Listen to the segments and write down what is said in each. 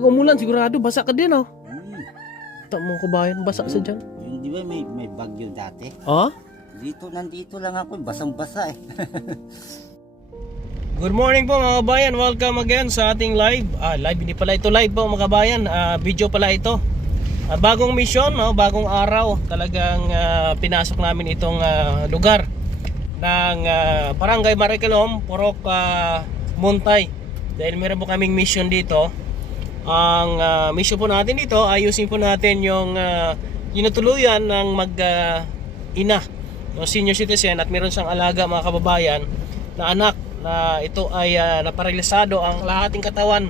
Pag umulan, sigurado, basa ka din, oh. Hmm. Tak mo kabayan, basa sa dyan. Yung di ba may bagyo dati? Ha? Nandito lang ako, basang-basa eh. Good morning po mga kabayan, welcome again sa ating live. Live, hindi pala ito live po mga kabayan, video pala ito. Bagong mission, no? Bagong araw, talagang pinasok namin itong lugar ng Barangay Maricalom, Purok Montay. Dahil meron po kaming mission dito. Ang mission po natin dito, ayusin po natin yung tinutuluyan ng mag-ina, yung senior citizen, at meron siyang alaga mga kababayan na anak na ito ay naparalisado ang lahating katawan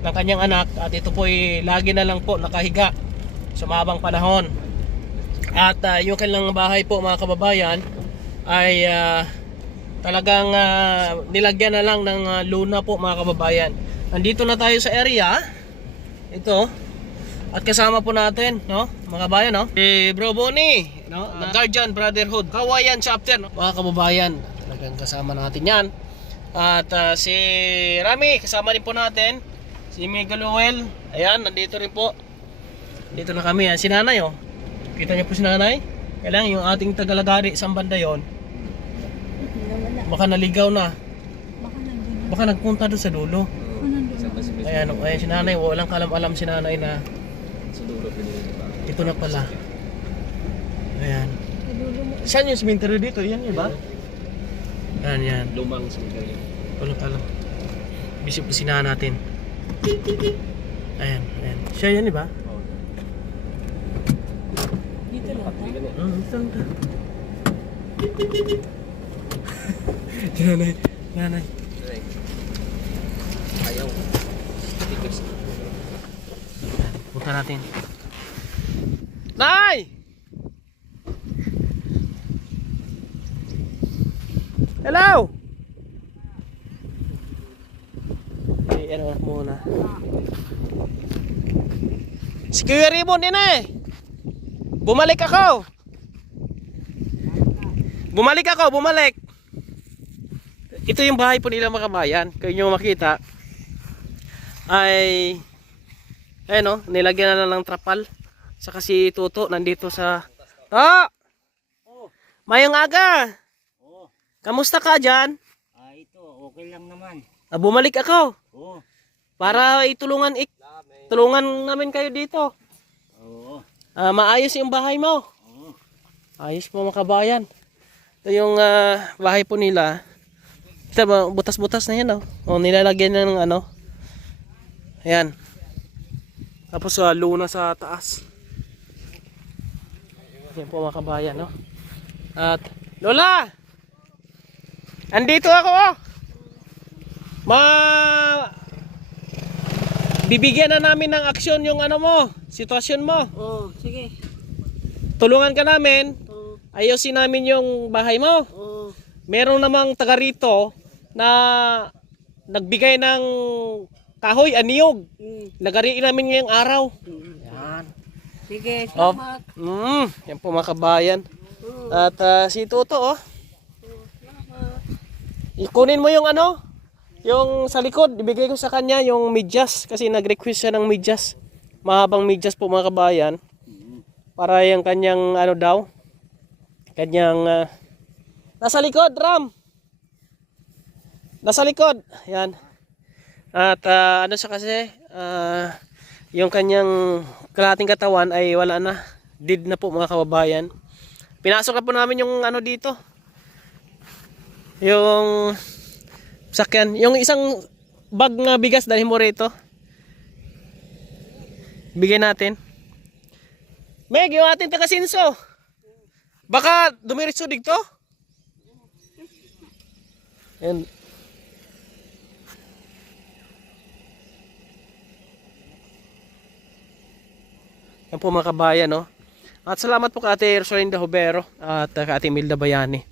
ng kanyang anak, at ito po ay lagi na lang po nakahiga sa mahabang panahon. At yung kanilang bahay po mga kababayan ay talagang nilagyan na lang ng luna po mga kababayan. Nandito na tayo sa area ito, at kasama po natin, no, mga kababayan, no, si Bro Bonnie, no, Guardian Brotherhood Hawaiian Chapter, no? Mga kababayan, talagang kasama natin yan. At si Rami, kasama rin po natin. Si Miguel Luel, ayan, nandito rin po. Dito na kami, si nanay, oh. Kita niyo po si nanay. Kailangan yung ating tagalagari sa banda yon, baka naligaw na, baka nagpunta doon sa dulo. Ayan, ayan si nanay, walang kalam-alam si nanay na ito na pala. Ayan. Saan yung cemetery dito? Yan yun ba? Yan, yan. Lumang cemetery. Wala pala. Bisip po sinahan natin. Ayan, ayan. Siya yan, diba? Oo. Dito lang ta? Dito lang ta. Nanay, nanay. Ayaw. Punta natin. Nay! Hello! Ano muna. Si Kuya Ribbon din eh. Bumalik ako. Bumalik. Ito yung bahay po nila mga kabayan. Kayo nyo makita. Ay, ayun, nilagyan na lang ng trapal. Saka si Tuto nandito sa... Mayong aga! Kamusta ka dyan? Ito, okay lang naman. Bumalik ako. Oo. Para tulungan namin kayo dito. Oo. Maayos yung bahay mo. Oo. Ayos po mga kabayan. Ito yung bahay po nila. Ito ba, butas-butas na yan, oh. Nilalagyan na ng ano. Ayan. Tapos luna sa taas. Yan po mga kabayan, no. At Lola! Andito ako, oh. Bibigyan na namin ng aksyon yung ano mo, sitwasyon mo. Oh, sige. Tulungan ka namin. Oh. Ayusin namin yung bahay mo. Oh. Meron namang taga rito na nagbigay ng kahoy, aniyog. Nagariin namin ngayong araw. Yan. Sige, Oh. salamat. Yan po mga kabayan. At si Toto, oh. Ikunin mo yung ano, yung sa likod. Ibigay ko sa kanya yung medyas, kasi nag-request siya ng medyas. Mahabang medyas po mga kabayan. Para yung kanyang ano daw, kanyang nasa likod, Ram. Nasa likod. Yan. At ano siya kasi, yung kanyang kalahating katawan ay wala na. Dead na po mga kababayan. Pinasok na po namin yung ano dito. Yung sakyan, yung isang bag nga bigas dalhin mo rito. Bigyan natin. Meg, yung ating taga-sinso. Baka dumiritso dito. Yan. Yan po mga kabayan, no. At salamat po ka Ate Rosalinda Hubero at ka Ate Milda Bayani.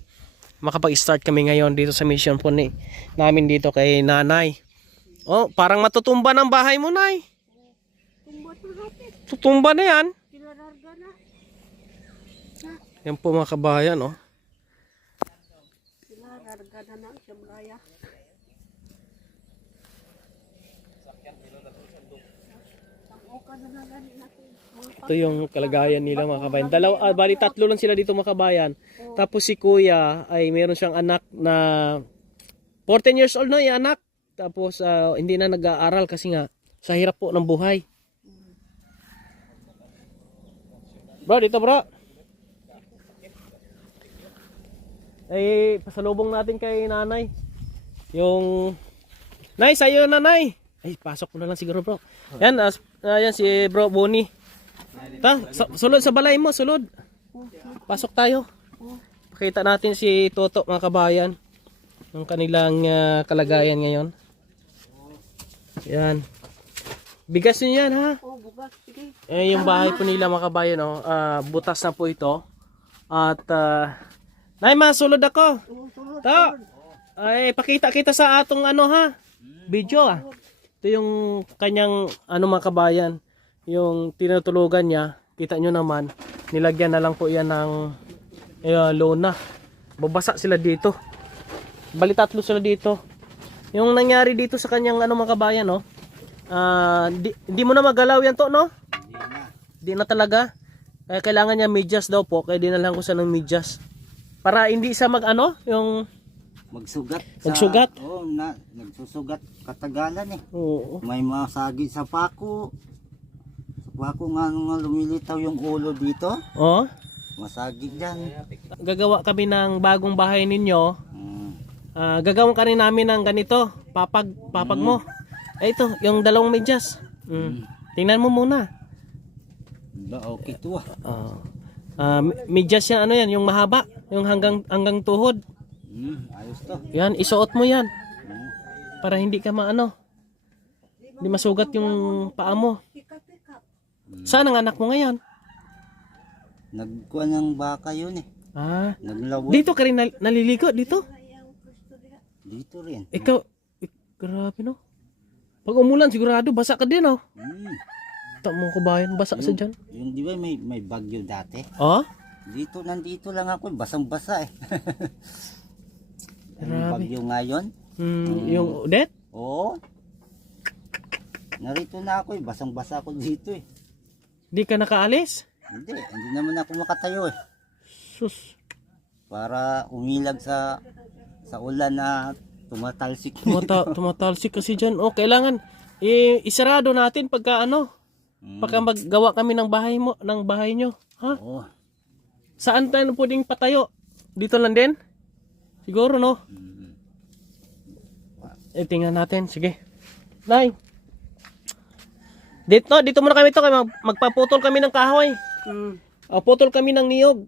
Makapag-start kami ngayon dito sa mission po namin dito kay nanay. Oh, parang matutumba ng bahay mo, nay. Tutumba na yan. Yan po mga kabayan, oh. Ito yung kalagayan nila mga kabayan. Bali tatlo lang sila dito mga kabayan. Tapos si kuya ay meron siyang anak na 14 years old no, yung anak. Tapos hindi na nag-aaral kasi nga sa hirap po ng buhay. Bro, dito bro. Ay, pasalubong natin kay nanay. Yung Nay, sa'yo nanay. Ay, pasok mo na lang siguro bro. Yan, yan si bro Bonnie. Sulod sa balay mo, sulod. Pasok tayo. Pakita natin si Toto mga kabayan. Yung kanilang kalagayan ngayon. Yan. Bigas nyo yan ha. Oh, bugas. Sige. Yung bahay po nila mga kabayan, butas na po ito. At, Nay, masulod ako. Ta. Ay, pakita kita sa atong video Ito yung kanyang mga kabayan. Yung tinutulugan niya, kita nyo naman, nilagyan na lang po yan ng lona. Babasa sila dito. Bali tatlo sila dito. Yung nangyari dito sa kanyang mga kabayan, hindi mo na magalaw yan to, no? Hindi na talaga. Kailangan niya medyas daw po, kaya dinalhan ko siya ng medyas. Para hindi siya yung Magsugat. Magsugat? Oo, nagsusugat katagalan eh. Oo. May masagi sa pako. Sa pako nga lumilitaw yung ulo dito. Oh. Masagi dyan. Gagawa kami ng bagong bahay ninyo. Mm. Gagawin ka rin namin ng ganito. Papag mo. Ito, yung dalawang medyas. Tingnan mo muna. Okay to Medyas yan, yung mahaba. Yung hanggang tuhod. Ayos to. Yan, isuot mo yan. Para hindi ka hindi masugat yung paa mo. Saan ang anak mo ngayon? Nagkuha ng baka yun eh. Naglawot. Dito ka rin naliligo dito? Dito rin. Ikaw, grabe no. Pag umulan sigurado basa ka din oh. Tamo ko bayan, basa sa dyan. Yung di ba may bagyo dati? Oh? Nandito lang ako, basang-basa eh. Yung Grabe. bagyo ngayon? Yung Odette? Oo. Narito na ako basang-basa ako dito eh. Di ka nakaalis? Hindi naman ako makatayo eh. Sus. Para umilag sa ulan na tumatalsik. Tumatalsik kasi dyan. Oh, kailangan isarado natin pagka pagka maggawa kami ng bahay nyo. Ha? Oo. Saan tayo pwedeng patayo? Dito lang din? Siguro no? Tingnan natin. Sige. Nay. Dito muna kami kaya magpaputol kami ng kahoy. Putol kami ng niyog.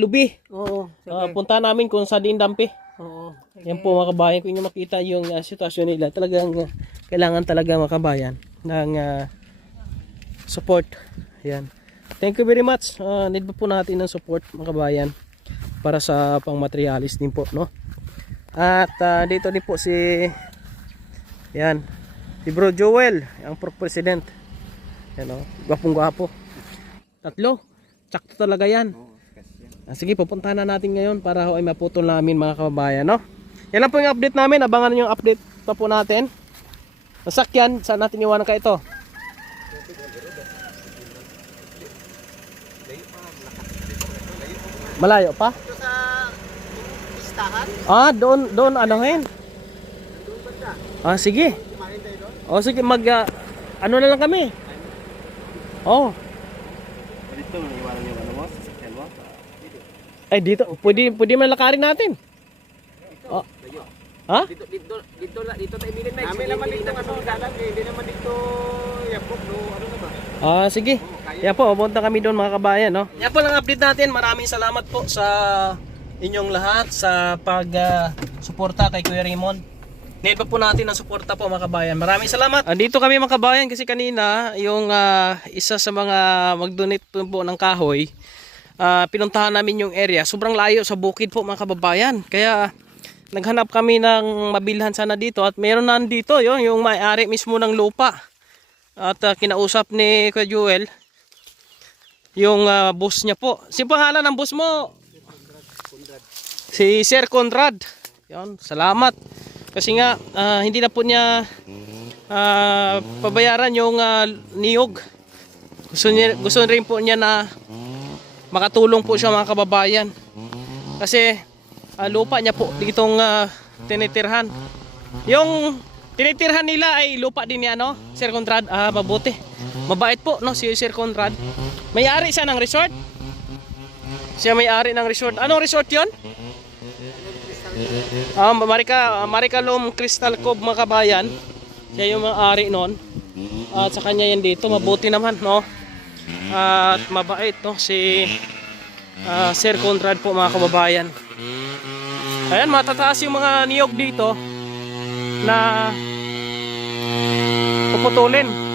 Lubi. Oo. Punta namin kung saan din dampi. Oo. Yan po mga kabayan. Kung inyo makita yung sitwasyon nila, talagang kailangan talaga mga kabayan ng support. Yan. Thank you very much. Need po natin ng support mga kabayan para sa pangmaterialis din po, no? At dito din po si Bro Joel, ang President. Yan, gwapong-gwapo. Tatlo. Sakto talaga yan. Sige, pupuntahan na natin ngayon para ay maputol namin mga kababayan, no? Yan lang po yung update namin. Abangan nyo yung update pa po natin. Nasakyan, saan natin iwanan ka ito? Malayo pa? Ito sa listahan? Doon anuhin. Sige. Sige, ano na lang kami. Dito, iwanan yung mo, sasakyan mo. Ay, dito. Pwede malakarin natin. Ha? Dito tayo bilin na. Namin naman dito dalan. Hindi naman dito yapok. Ano naman? Sige. Yan po, pupunta kami doon mga kabayan, no? Yan po lang update natin. Maraming salamat po sa inyong lahat sa pag-suporta kay Kuya Raymond. Need pa po natin ang suporta po mga kabayan. Maraming salamat. Andito kami mga kabayan kasi kanina yung isa sa mga mag-donate po ng kahoy, pinuntahan namin yung area. Sobrang layo sa bukid po mga kababayan. Kaya naghanap kami ng mabilhan sana dito at meron na dito yung may-ari mismo ng lupa. At kinausap ni Kuya Joel yung boss niya po. Si pangalan ng boss mo? Si Sir Conrad. Yan, salamat. Kasi nga hindi na po niya pabayaran yung niyog. Gusto rin po niya na makatulong po siya mga kababayan. Kasi lupa niya po ditong tinitirhan. Yung tinitirhan nila ay lupa din niya, no? Sir Conrad, mabuti. Mabait po, no, si Sir Conrad. May-ari siya ng resort. Siya may-ari ng resort. Anong resort 'yon? Maricalom Crystal Cove mga kabayan. Siya yung may-ari noon. At sa kanya yan dito, mabuti naman, no? At mabait, no, si Sir Conrad po mga kababayan. Ayan, matataas yung mga niyog dito na puputulin.